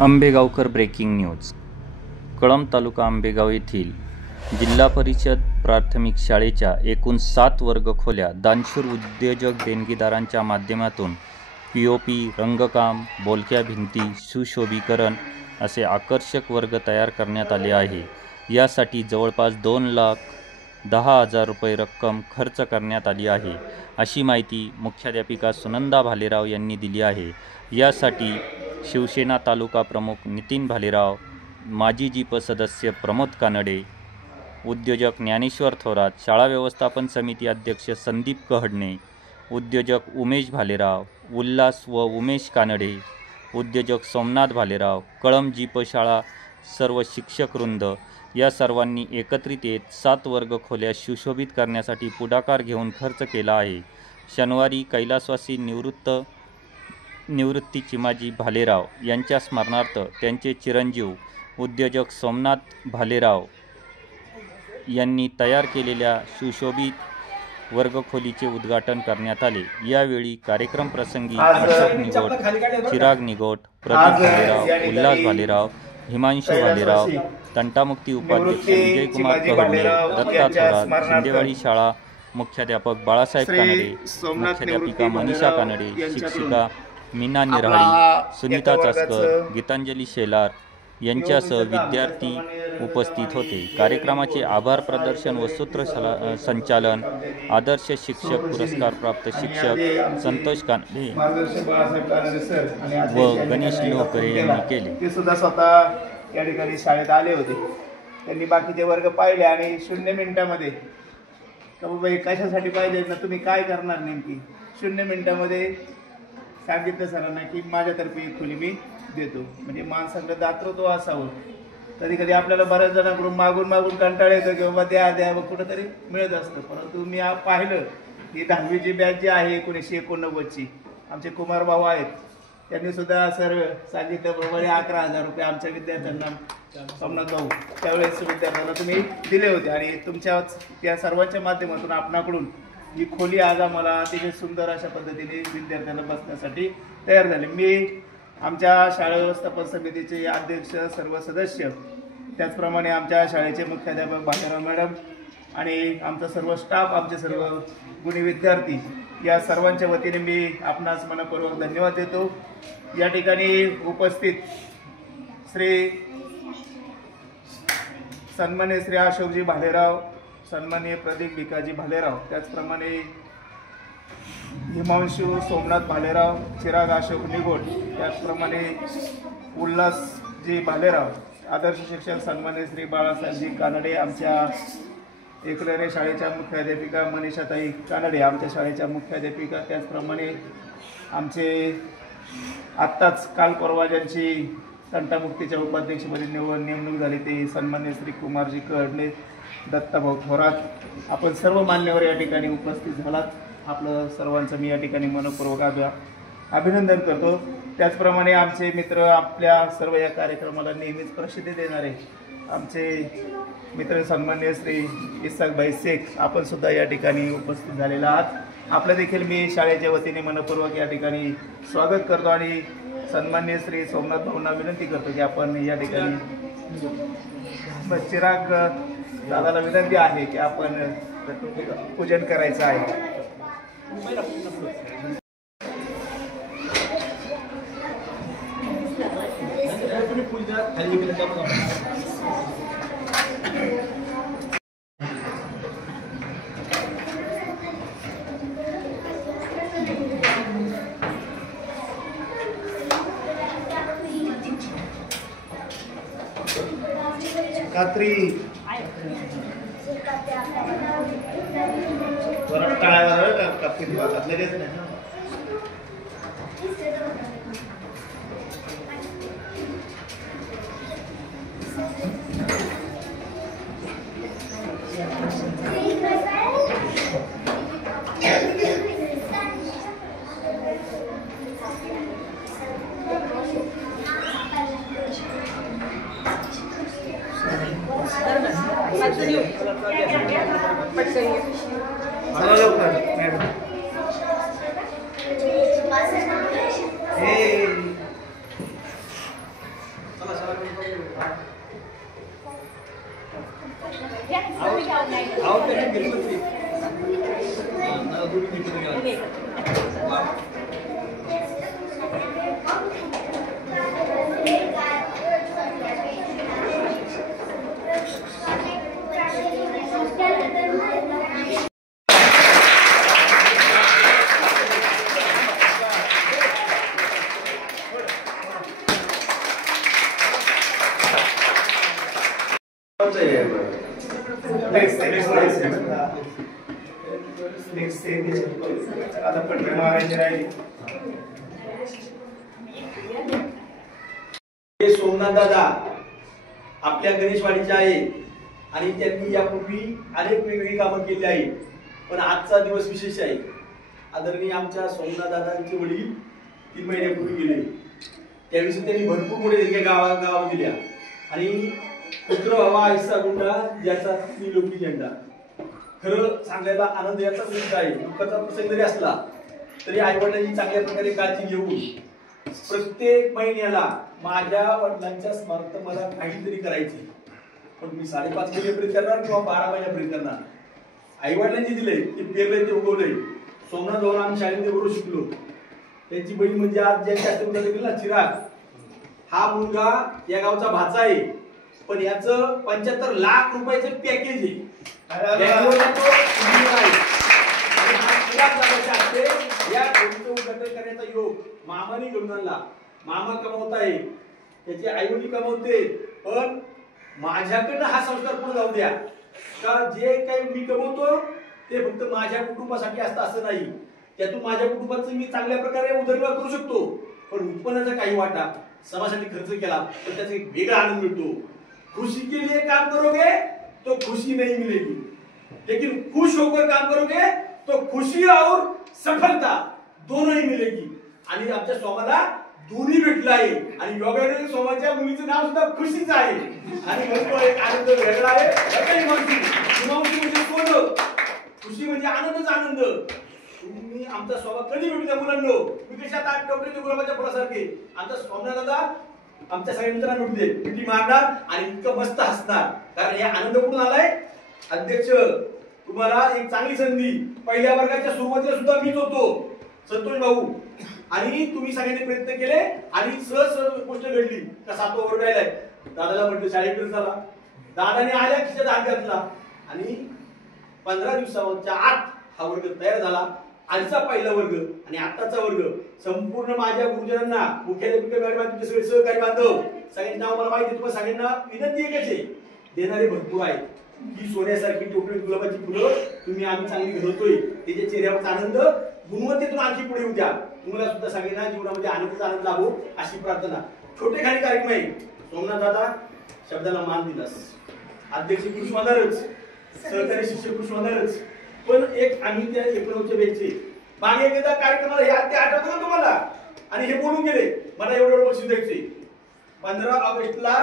Ambegaonkar breaking news. Kalamb तालुका आंबेगाव येथील जिल्हा परिषद प्राथमिक शाळेच्या एकूण 7 वर्ग खोल्या दानशूर उद्योजक देणगीदारांच्या माध्यमातून पीओपी, रंगकाम, बोलक्या भिंती, सुशोभीकरण असे आकर्षक वर्ग तयार करण्यात आले आहे. यासाठी जवळपास 2,10,000 रुपये रक्कम खर्च करण्यात आली आहे, अशी माहिती मुख्याध्यापिका सुनंदा भालेराव यांनी दिली आहे. यासाठी शिवसेना तालुका प्रमुख नितीन भालेराव, माजी जिप सदस्य प्रमोद कानडे, उद्योजक ज्ञानेश्वर थोरात, शाळा व्यवस्थापन समिती अध्यक्ष संदीप कहडणे, उद्योजक उमेश भालेराव, उल्हास व उमेश कानडे, उद्योजक सोमनाथ भालेराव, कळंब जिप शाळा सर्व शिक्षकवृंद या सर्वांनी एकत्रित येत 7 वर्ग खोल्या सुशोभित करण्यासाठी पुढाकार घेऊन खर्च केला आहे. शनिवारी कैलासवासी निवृत्ती चिमाजी भालेराव यांच्या स्मरणार्थ त्यांचे चिरंजीव उद्योजक सोमनाथ भालेराव यांनी तयार केलेल्या सुशोभित वर्गखोलीचे उद्घाटन करण्यात आले. यावेळी कार्यक्रम प्रसंगी अशोक निगोट, चिराग निगोट, प्रदीप भालेराव, उल्हास भालेराव, हिमांशू भालेराव, तंटामुक्ती उपाध्यक्ष विजयकुमार कहडणे, दत्ता थोरात, शिंदेवाडी शाळा मुख्याध्यापक बाळासाहेब कानडे, मुख्याध्यापिका मनीषा कानडे, शिक्षिका मीना निराळी, सुनीता चासकर, गीतांजली शेलार यांच्यासह विद्यार्थी उपस्थित होते. कार्यक्रमाचे आभार प्रदर्शन व सूत्रसंचालन आदर्श शिक्षक पुरस्कार प्राप्त शिक्षक संतोष कानडे व गणेश लोहकरे यांनी केले. ते सुद्धा स्वतः या ठिकाणी शाळेत आले होते. त्यांनी बाकीचे वर्ग पाहिले आणि 0 मिनिटांमध्ये बाबा कशासाठी पाहिजे ना, तुम्ही काय करणार नेमकी, 0 मिनिटांमध्ये सांगितलं सरांना की माझ्यातर्फे एक खोली मी देतो. म्हणजे माणसांचं दातृत्व असावं. कधी कधी आपल्याला बऱ्याच जणांकडून मागून कंटाळा येतो की बाबा द्या व कुठंतरी मिळत असतं. परंतु मी पाहिलं की 10वीची बॅच जी आहे 1989ची आमचे कुमार भाऊ आहेत, त्यांनी सुद्धा सर सांगितल्याप्रमाणे 11,000 रुपये आमच्या विद्यार्थ्यांना, सोमनाथ भाऊ त्यावेळेस विद्यार्थ्यांना तुम्ही दिले होते आणि तुमच्या त्या सर्वांच्या माध्यमातून आपणाकडून ही खोली आज आम्हाला अतिशय सुंदर अशा पद्धतीने विद्यार्थ्यांना बसण्यासाठी तयार झाले. मी आमच्या शाळा व्यवस्थापन समितीचे अध्यक्ष, सर्व सदस्य, त्याचप्रमाणे आमच्या शाळेचे मुख्याध्यापक भालेराव मॅडम आणि आमचा सर्व स्टाफ, आमचे सर्व गुणी विद्यार्थी या सर्वांच्या वतीने मी आपणास मनपूर्वक धन्यवाद देतो. या ठिकाणी उपस्थित सन्माननीय श्री अशोकजी भालेराव, सन्माननीय प्रदीप भिकाजी भालेराव, त्याचप्रमाणे हिमांशू सोमनाथ भालेराव, चिराग अशोक निगोट, त्याचप्रमाणे उल्हासजी भालेराव, आदर्श शिक्षक सन्माननीय श्री बाळासाहेबजी कानडे, आमच्या एकलरे शाळेच्या मुख्याध्यापिका मनीषाताई कानडे, आमच्या शाळेच्या मुख्याध्यापिका, त्याचप्रमाणे आमचे आत्ताच काल परवा ज्यांची तंटामुक्तीच्या उपाध्यक्षपदी नेमणूक झाली ते सन्माननीय श्री कुमारजी कहडणे, दत्ताभाऊ थोरात, आपण सर्व मान्यवर या ठिकाणी उपस्थित झालात. आपलं सर्वांचं मी या ठिकाणी मनपूर्वक अभिनंदन करतो. त्याचप्रमाणे आमचे मित्र, आपल्या सर्व या कार्यक्रमाला नेहमीच प्रसिद्धी देणारे आमचे मित्र सन्माननीय श्री इसाकभाई शेख, आपण सुद्धा या ठिकाणी उपस्थित झालेला आहात. आपलं देखील मी शाळेच्या वतीने मनपूर्वक या ठिकाणी स्वागत करतो आणि सन्माननीय श्री सोमनाथ भाऊंना विनंती करतो की आपण या ठिकाणी चिराग दादाला विनंती आहे की आपण पूजन करायचं आहे. कात्री टाळ्यावर लगेच नाही. आता पटकन मारायची राहिली. हे सोमनाथ दादा आपल्या गणेशवाडीचे आहे आणि त्यांनी यापूर्वी अनेक वेगवेगळी कामं केली आहेत. पण आजचा दिवस विशेष आहे. आदरणीय आमच्या सोमनाथ दादांचे वडील 3 महिन्यापूर्वी गेले. त्यावेळी त्यांनी भरपूर मोठे गाव दिल्या आणि पुत्र हवा ऐसा गुंडा ज्याचा त्रिलोकी झेंडा. खरं सांगायला आनंद याचा गोष्ट आहे. दुःखाचा प्रसंग जरी असला तरी आईवडिलांची चांगल्या प्रकारे काळजी घेऊन प्रत्येक महिन्याला माझ्या वडिलांच्या स्मारक मला काहीतरी करायचे. पण मी 5.5 महिन्यापर्यंत करणार किंवा 12 महिन्यापर्यंत करणार. आई वडिलांनी दिले ते पेरले ते उगवले. सोमनाथ भाऊ आम्ही शाळेत बरोबर शिकलो. त्यांची बहीण म्हणजे आज ज्यांच्या हस्ते देखील ना चिराग, हा मुलगा या गावचा भाचा आहे. पण याचं 75 लाख रुपयाचं पॅकेज आहे. या गोष्टीचं उद्घाटन करण्याचा योग मामाने घेऊन आणला. मामा कमवत आहे, त्याचे आई वडील कमवते, पण माझ्याकडनं हा संस्कार पुढे जाऊ द्या. का जे काही मी कमवतो ते फक्त माझ्या कुटुंबासाठी असतं असं नाही. त्यातून माझ्या कुटुंबाचं मी चांगल्या प्रकारे उदरनिर्वाह करू शकतो. पण उत्पन्नाचा काही वाटा समाजासाठी खर्च केला तर त्याचा एक वेगळा आनंद मिळतो. खुशी के लिए काम करोगे तो खुशी नहीं मिलेगी, लेकिन खुश होकर काम करोगे तो खुशी और सफलता दोनों ही मिलेगी. आणि आमच्या स्वामाला दोन्ही भेटलं आहे. आणि योगाने स्वामाच्या मुलीचं नाव सुद्धा खुशीच आहे. आणि म्हणतो एक आनंद वेगळा आहे. म्हणजे कोण? खुशी म्हणजे आनंदच आनंद. तुम्ही आमचा स्वामा कधी भेटू त्या मुलांना. मी कशा आता टोपलीच्या गुलाबाच्या फुलासारखे आमचा स्वामी दादा आमच्या सगळ्या मित्रांना भेटू दे. मिठी मारणार आणि इतकं मस्त हसणार. कारण हे आनंद कुठून आलाय? अध्यक्ष, तुम्हाला एक चांगली संधी. पहिल्या वर्गाच्या सुरुवातीला सुद्धा मीच होतो, संतोष भाऊ. आणि तुम्ही सगळ्यांनी प्रयत्न केले आणि सहज गोष्ट घडली. का 7वा वर्ग राहिलाय. दादाला म्हटलं शाळेकडे झाला. दादाने आल्या खिशात हात घातला आणि 15 दिवसाच्या आत हा वर्ग तयार झाला. आजचा पहिला वर्ग आणि आताचा वर्ग संपूर्ण माझ्या गुरुजनांना, मुख्याध्यापिका मॅडम, सगळे सहकारी बांधव, सगळ्यांची नाव मला माहिती. तुम्हाला सगळ्यांना विनंती एकच आहे, देणारे भरपूर आहेत. ही सोन्यासारखी टोपली गुलाबाची फुलं तुम्ही आम्ही चांगली घडवतोय. त्याच्या चेहऱ्यावरचा आनंद गुणवत्तेतून आणखी पुढे येऊ द्या. तुम्हाला सुद्धा सगळ्यांना जीवनामध्ये आनंदाचा आनंद लाभो अशी प्रार्थना. छोटे खाणी कार्यक्रम आहे. सोमनाथ दादा शब्दाला मान दिलास. अध्यक्ष खुश होणारच, सहकारी शिक्षक खुश होणारच. पण एक आम्ही त्या 19च्या बॅचचे मागे एकदा कार्यक्रमाला हे आठवतं का तुम्हाला? आणि हे बोलून गेले मला एवढं बक्षीस द्यायचे. 15 ऑगस्टला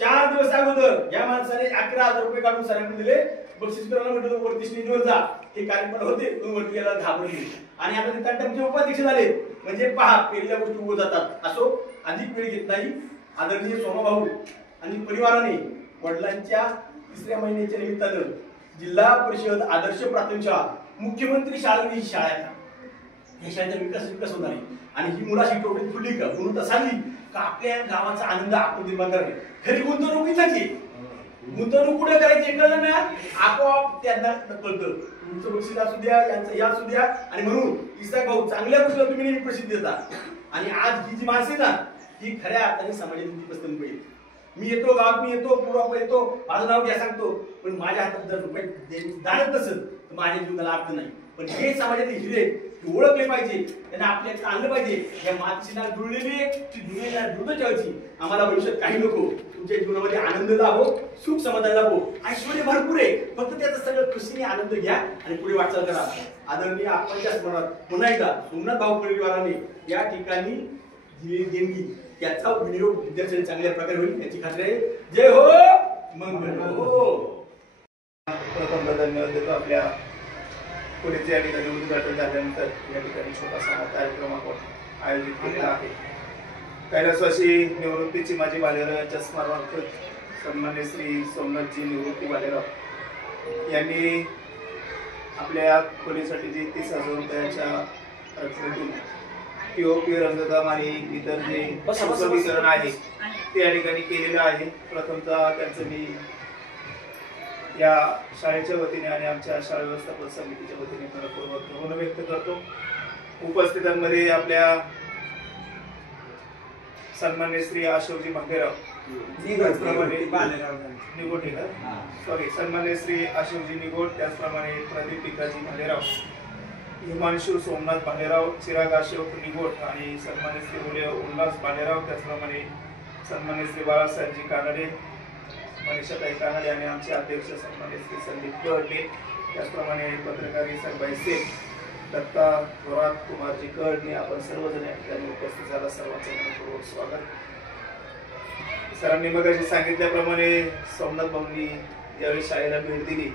4 दिवस अगोदर या माणसाने 11,000 रुपये काढून सरांकडे दिले. बक्षीस करायला म्हटलं वरती स्टेजवर जा. हे कार्यक्रम होते, वरती गेला घाबरले. आणि आता ते तंटाचे उपाध्यक्ष झाले. म्हणजे पहा, पहिल्या गोष्टी उभं जातात. असो, अधिक वेळ घेत नाही. आदरणीय सोमाभाऊ आणि परिवाराने वडिलांच्या 3ऱ्या महिन्याच्या निमित्तानं जिल्हा परिषद आदर्श प्राथमिक शाळा, मुख्यमंत्री शाळा ही शाळा आहे. या शाळेचा विकास होणार आहे. आणि ही मुलाची टोपली खुली का गुणवत्ता सांगली का आपल्या गावाचा आनंद आपण निर्माण करणे. खरी गुंतवणूक इथंच. गुंतवणूक कुठे करायची कळलं ना, आपोआप त्यांना कळतं. तुमचं बक्षीस असू द्या, यांचं या असू द्या. आणि म्हणून इसाक भाऊ चांगल्या गोष्टीला तुम्ही नेहमी प्रसिद्धी देता. आणि आज ही जी माणसे ना, ही खऱ्या अर्थाने समाजाची पसंत पाहिजे. मी येतो गावात, मी येतो पूर्वाप येतो, माझं नाव घ्या सांगतो, पण माझ्या हातात जर रुपये दानत नसेल तर माझ्या जीवनाला अर्थ नाही. पण हे समाजातील हिरे ओळखले पाहिजे, त्यांना आपल्याला आणलं पाहिजे. या मातीशी जुळलेली ती दुनियेला जुळत ठेवायची. आम्हाला भविष्यात काही नको. तुमच्या जीवनामध्ये आनंद लाभो, सुख समाधान लाभो. ऐश्वर्य भरपूर आहे, फक्त त्याचा सगळं खुशीने आनंद घ्या आणि पुढे वाटचाल करा. आदरणीय आपणच्या स्मरणात पुन्हा एकदा सोमनाथ भाऊ परिवाराने या ठिकाणी दिलेली देणगी त्याचा विनियोग विद्यार्थ्यांनी चांगल्या प्रकारे होईल याची खात्री आहे. जय हो, मंगल हो. प्रथम धन्यवाद देतो. आपल्या पुढे या ठिकाणी उद्घाटन झाल्यानंतर या ठिकाणी छोटासा कार्यक्रम आपण आयोजित केलेला आहे. कैलासवासी निवृत्तीची माझी भालेराव यांच्या स्मरणार्थ सन्मान्य श्री सोमनाथजी निवृत्ती भालेराव यांनी आपल्या खोलीसाठी जे 30,000 रुपयाच्या रकमेतून POP रंगकाम आणि इतर जे सुशोभीकरण आहे ते या ठिकाणी केलेलं आहे. प्रथमतः त्यांचं मी या शाळेच्या वतीने आणि आमच्या शाळा व्यवस्थापन समितीच्या वतीने मनपूर्वक धन्यवाद व्यक्त करतो. उपस्थितांमध्ये आपल्या सन्माननीय श्री अशोकजी भांगेराव सन्माननीय श्री अशोकजी निगोट, त्याचप्रमाणे प्रदीप भिकाजी भालेराव, हिमांशु सोमनाथ भालेराव, चिराग अशोक निगोट आणि सन्माननीय श्री उल्हास भालेराव, त्याचप्रमाणे सन्माननीय श्री बाळासाहेबजी कानडे, मनीषाताई कानडे आणि आमचे अध्यक्ष सन्माननीय श्री संदीप कडे, त्याचप्रमाणे पत्रकार सरभाई शेख, दत्ता थोरात, कुमारजी कडे, आपण सर्वजण या ठिकाणी उपस्थित झाला. सर्वांचं मनपूर्वक स्वागत. सरांनी मगाशी सांगितल्याप्रमाणे सोमनाथ भाऊंनी ज्यावेळी शाळेला भेट दिली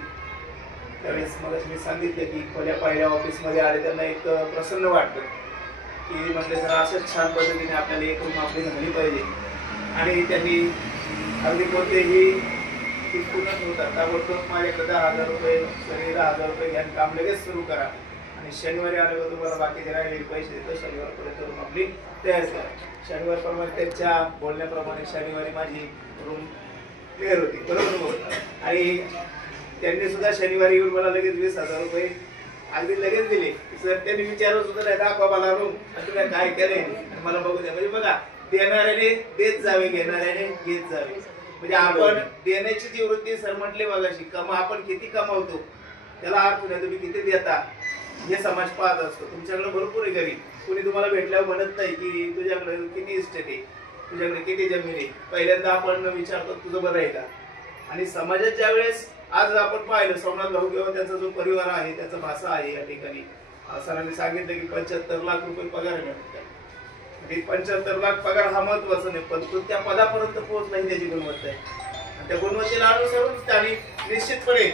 त्यावेळेस मगाशी मी सांगितलं की खोल्या पहिल्या ऑफिसमध्ये आले त्यांना एक प्रसन्न वाटतं की म्हणजे सर असंच छान पद्धतीने आपल्याला एक रूम आपली झाली पाहिजे. आणि त्यांनी अगदी कोणतेही पूर्ण होतात ताबडतोब माझ्याकडे 10,000 रुपये 10,000 रुपये घ्या, काम लगेच सुरू करा आणि शनिवारी आल्यावर तुम्हाला बाकीचे राहिलेले पैसे देतो, शनिवारपर्यंत रूम आपली तयार करा. शनिवारप्रमाणे त्यांच्या बोलण्याप्रमाणे शनिवारी माझी रूम क्लिअर होती, बरोबर. आणि त्यांनी सुद्धा शनिवारी येऊन मला लगेच 20,000 रुपये अगदी लगेच दिले. सर त्यांनी विचारत सुद्धा नाही, दाखवा मला रूम तुम्ही काय केले मला बघू द्या. म्हणजे बघा, देणाऱ्याने देत जावे, घेणाऱ्याने घेत जावे. म्हणजे आपण देण्याची जी वृत्ती सर म्हटले बघाशी, आपण किती कमावतो त्याला अर्थ नाही, तुम्ही किती देता हे समाज पाहत असतो. तुमच्याकडे भरपूर आहे घरी, कोणी तुम्हाला भेटल्यावर म्हणत नाही की तुझ्याकडे किती इस्टेट आहे, तुझ्याकडे किती जमीन आहे. पहिल्यांदा आपण विचारतो तुझं बरं आहे का. आणि समाजात ज्या वेळेस आज आपण पाहिलं सोमनाथ भाऊ किंवा त्यांचा जो परिवार आहे, त्याचा भाषा आहे, या ठिकाणी सरांनी सांगितलं की 75 लाख रुपये पगार मिळतो. 75 लाख पगार हा महत्वाचा नाही, पण तो त्या पदापर्यंत पोहोचला ही त्याची गुणवत्ता आहे. आणि त्या गुणवत्तेला अनुसरून त्यांनी निश्चितपणे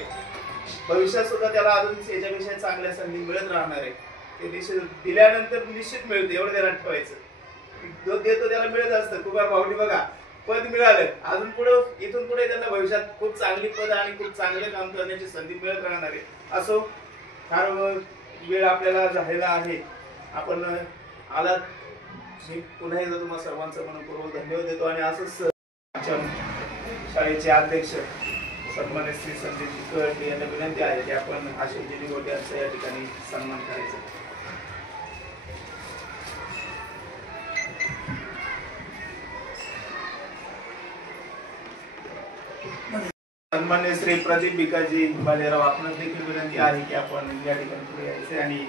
भविष्यात सुद्धा त्याला अजून याच्यापेक्षा चांगल्या संधी मिळत राहणार आहे. ते निश्चित दिल्यानंतर निश्चित मिळते, एवढं त्याला ठेवायचं. जो देतो त्याला मिळत असतं. कुमार भाऊनी बघा पद मिळालं, अजून पुढे इथून पुढे त्यांना भविष्यात खूप चांगली पद आणि खूप चांगले काम करण्याची संधी मिळत राहणार आहे. असो, फार वेळ आपल्याला झालेला आहे, आपण आलात. मी पुन्हा एकदा तुम्हाला सर्वांचं मनपूर्वक धन्यवाद देतो. आणि असंच आमच्या शाळेचे अध्यक्ष सन्मान्य श्री संदीप कडे यांना विनंती आहे की आपण अशोकजी निगोटे यांचा या ठिकाणी सन्मान करायचा. सन्मान्य श्री प्रदीप भिकाजी भालेराव, आपणास देखील विनंती आहे की आपण या ठिकाणी पुढे यायचे. आणि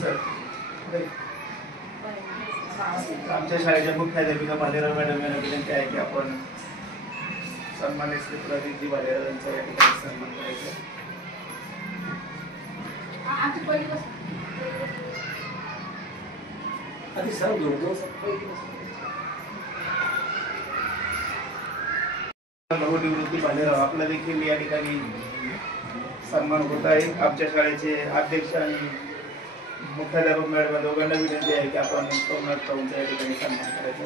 सर आमच्या शाळेच्या मुख्याध्यापिका भालेराव मॅडम यांना विनंती आहे की आपण सन्मान्य श्री प्रदीपजी भालेराव यांचा या ठिकाणी सन्मान करायचा. निवृत्ती भालेराव आपला देखील या ठिकाणी सन्मान होत आहे. आमच्या शाळेचे अध्यक्ष आणि मुख्याध्यापक मॅडम दोघांना विनंती आहे की आपण सोमनाथ भाऊंचा या ठिकाणी सन्मान करायचा.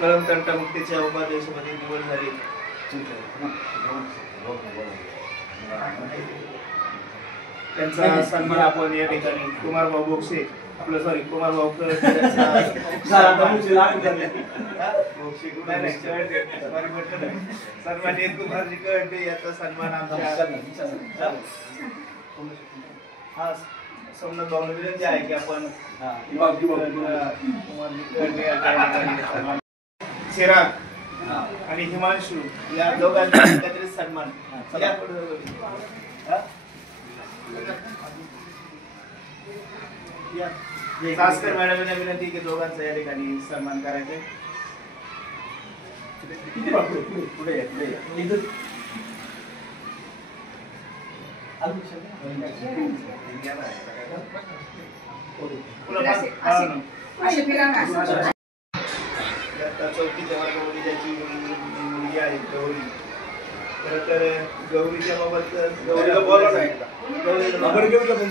कळम तंटामुक्तीच्या उपाध्यक्षपदी निवड झाली. त्यांचा सन्मान आपण या ठिकाणी कुमार भाऊ बोक्षे, आपलं सॉरी कुमार भाऊ सन्मानित कुमारजी कडे याचा सन्मान आमच्या हा सोमनाथ भाऊ विनंती आहे की आपण चिराग आणि हिमांशु या दोघांचा एकत्रित सन्मान. सास्कर मॅडम विनंती की दोघांचा या ठिकाणी सन्मान करायचा. पुढे आता 4थीच्या वर्गामध्ये ज्याची मुलगी आहे गौरी, खरं तर गौरीच्या बाबत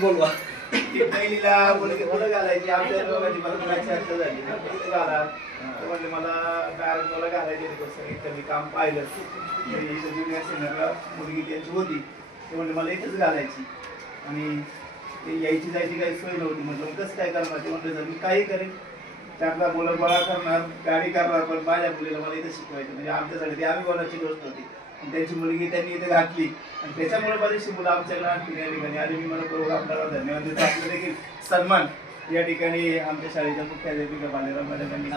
बोलवा ती पहिलीला मुलगी कुठं घालायची आमच्या दोघांची मला चर्चा झाली कुठं घाला तर म्हणजे मला डायरेक्ट मला घालायचे कसं इथं मी काम पाहिलं इथं ज्युनियर सिनियरला मुलगी त्यांची होती ते म्हणजे मला इथंच घालायची आणि ते यायची जायची काही सोय नव्हती म्हटलं कसं काय करणार ते म्हटलं जर मी काही करेन त्यातला मुलं गोळा करणार गाडी करणार पण माझ्या मुलीला मला इथं शिकवायचं म्हणजे आमच्यासाठी ती अभिमानाची गोष्ट होती आणि त्यांची मुलगी त्यांनी इथे घातली आणि त्याच्यामुळे बरीचशी मुलं आमच्याकडे आणखी या ठिकाणी आली मी मला आपल्याला धन्यवाद देतो आपलं देखील सन्मान या ठिकाणी आमच्या शाळेच्या मुख्याध्यापिका बालेराव मॅडम यांनी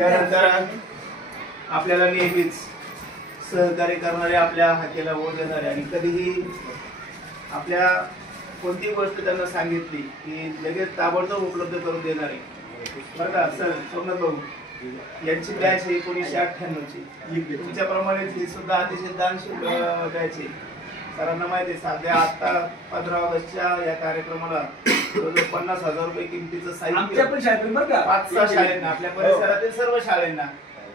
यानंतर आपल्याला नेहमीच सहकार्य करणारे आपल्या हाकेला ओढ देणारे आणि कधीही आपल्या कोणती गोष्ट त्यांना सांगितली की लगेच ताबडतोब उपलब्ध करून देणारे बरं का सर सोमनाथ भाऊ यांची बॅच आहे 1998ची तुमच्याप्रमाणेच ही सुद्धा अतिशय दानशूर बॅच आहे सरांना माहिती आहे सध्या आता 15 ऑगस्टच्या या कार्यक्रमाला 50,000 रुपये किमतीचं साहित्य 5-6 शाळेंना आपल्या परिसरातील सर्व शाळेंना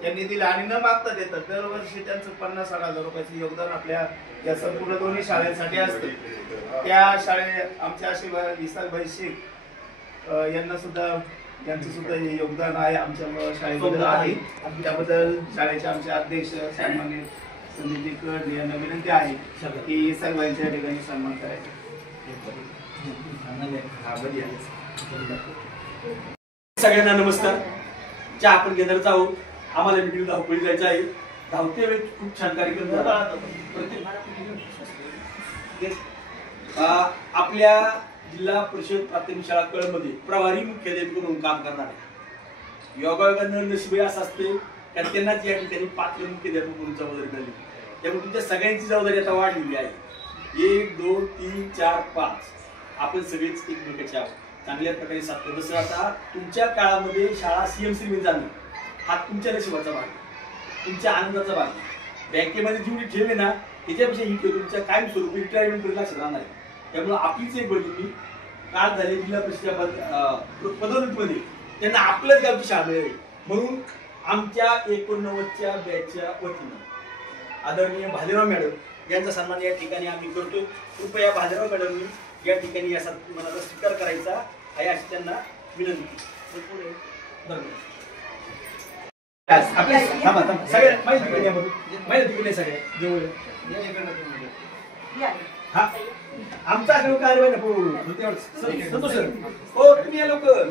यांनी दिलं आणि न मागता देतात दरवर्षी त्यांचं 50-60,000 रुपयाचं योगदान आपल्या या संपूर्ण दोन्ही शाळांसाठी असतं त्या शाळेत आमच्या विशाल भाई शेख यांना सुद्धा यांचं सुद्धा हे योगदान आहे आमच्या शाळेबद्दल आहे त्याबद्दल शाळेचे आमचे अध्यक्ष सन्माननीय संदीपजी कड यांना विनंती आहे की सर्वांच्या ठिकाणी सन्मान करायचा सगळ्यांना नमस्कार चहा आपण घेणार आहोत आम्हाला मीटिंग धावपळी जायचं आहे धावते वेळी खूप छान कार्यक्रम झाला आपल्या जिल्हा परिषद प्राथमिक शाळा कळमध्ये प्रभारी मुख्याध्यापक म्हणून काम करणार आहे योगायोगानं नशिबी असं असते कारण त्यांनाच या ठिकाणी पात्र मुख्याध्यापक म्हणून जबाबदारी मिळाली त्यामुळे तुमच्या सगळ्यांची जबाबदारी आता वाढलेली आहे 1 2 3 4 5 आपण सगळेच एकमेकाच्या चांगल्या प्रकारे साधतो जसं आता तुमच्या काळामध्ये शाळा CMC मध्ये जाणं हा तुमच्या नशिबाचा भाग तुमच्या आनंदाचा भाग बँकेमध्ये जेवढी ठेव आहे ना त्याच्यापेक्षा ही ठेव तुमच्या कायम स्वरूपी रिटायरमेंट पर्यंत लक्षात राहणार आहे त्यामुळे आपलीच एक बहिणी काळ झाले जिल्हा परिषद पदोन्नतीमध्ये त्यांना आपल्याच गावची शाळा मिळाली म्हणून आमच्या 89च्या बॅचच्या वतीनं आदरणीय भालेराव मॅडम यांचा सन्मान या ठिकाणी आम्ही करतो कृपया भालेराव मॅडमनी या ठिकाणी या सन्मानाचा स्वीकार करायचा आहे अशी त्यांना विनंती सगळ्या माहिती सगळ्या जवळ हा आमचा कार्य संतोष सर हो तुम्ही या लवकर